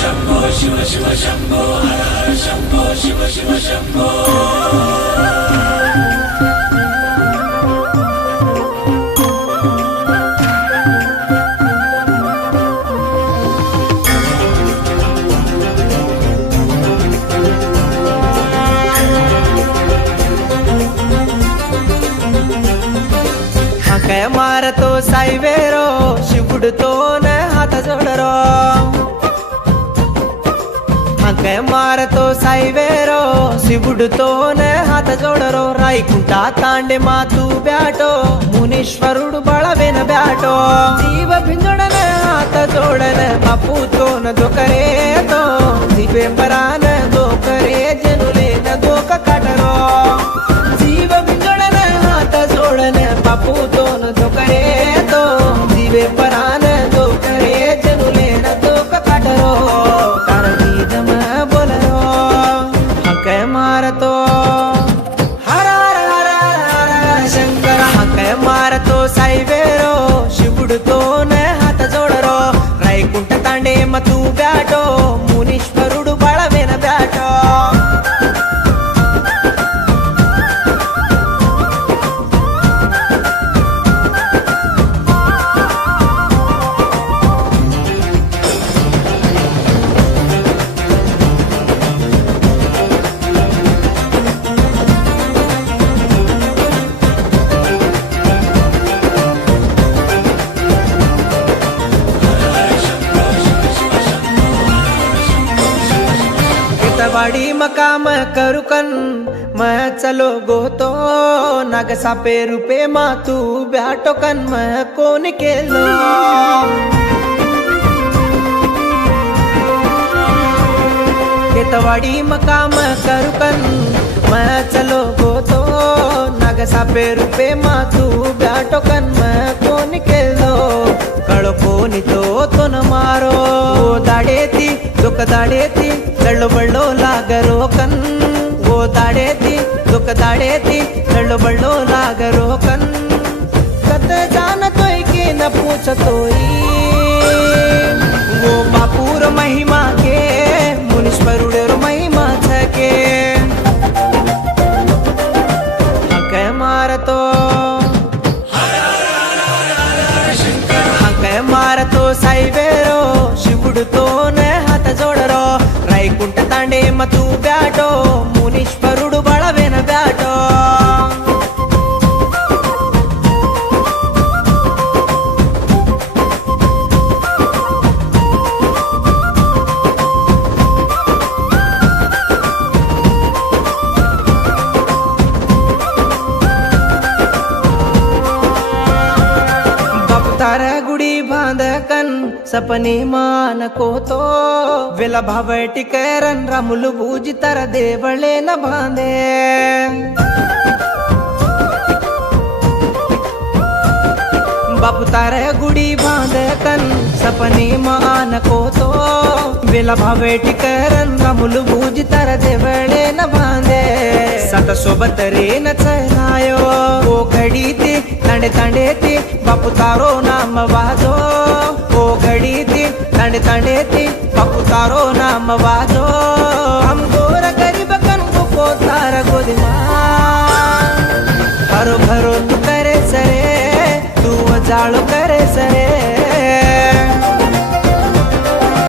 शंभो शिव शिव शंभो हर हर शंभो शिव शिव शंभो हाकय मारतो साईवेरो शिवुडतो न हात जोडरो हाकय मारतो साईवेरो शिवुडतो न हात जोडरो राईकुंटा तांडे मातू ब्याटो मुनीश्वरुडु बळवेन ब्याटो जीव भिंजोडन हात जोडन बापू तो न दोकरे तो जीवे परान दोकरे जनुलेन दोक काटरो जीव भिंजोडन हात जोडन बापू तो न दोकरे तो जीवे परान दोकरे जनुलेन दोक काटरो कारगीदम बोलरो हकय मारतो हर हर हर हर हर शंकर हकय मारतो साईवेरो शिवुडतो न हात जोडरो राईकुंट तांडे मतू ब्याटो मुनीश्वरुडु बळवेन ब्याटो वाडी मकाम करुकन म चलो गोतो नग सापे रुपे मातू ब्याटोकन म कोण केलो केतवाडी मकाम करुकन म चलो गोतो नग सापे रुपे मातू ब्याटोकन म कोण केलो कळो कोणितो तो न मारो दाडेती दुख दाडेती लळो बळो लागरो कन वो दाडेती दुख दाडेती लळो बळो लागरो कन कत जानतोय की न पूछतोय वो बापूर महिमा के मुनीश्वरुडेर महिमा छके हकय मारतो हकय मारतो साईवेरो शिवुडतो न हात जोडरो राईकुंट तांडे मतू ब्याटो मुनीश्वरुडु बळवेन ब्याटो तारा गुडी बांधकन सपने मान को तो वेला भावटी करन रामुलु बूजी तर देवळे न बांधे बापू तारा गुडी बांधकन सपने मान को तो वेला भावटी करन रामुलु बूजी तर देवळे न बांधे सत सोबत रे न चलायो वो घडी ती तांडे तांडे ती बापू तारो नाम वाजो ओ घडी ती तांडे तांडे ती बापू तारो नाम वाजो